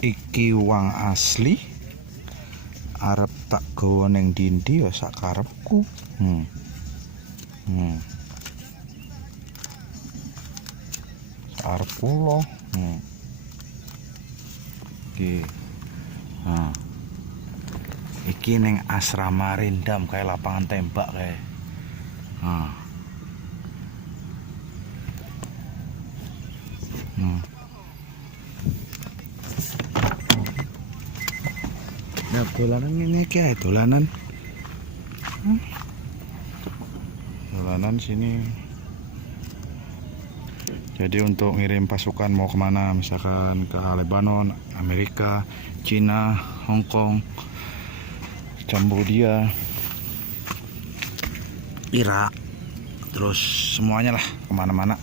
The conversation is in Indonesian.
Iki wang asli arep tak gawa ning ndi ya sak karepku. Arep kula. Iki. Nah. Iki ning asrama Rindam kayak lapangan tembak kayak. Nah. Nah, dolanan ini kayak dolanan. Dolanan sini. Jadi untuk ngirim pasukan mau kemana, misalkan ke Lebanon, Amerika, Cina, Hong Kong, Cambodia, Irak, terus semuanya lah kemana-mana.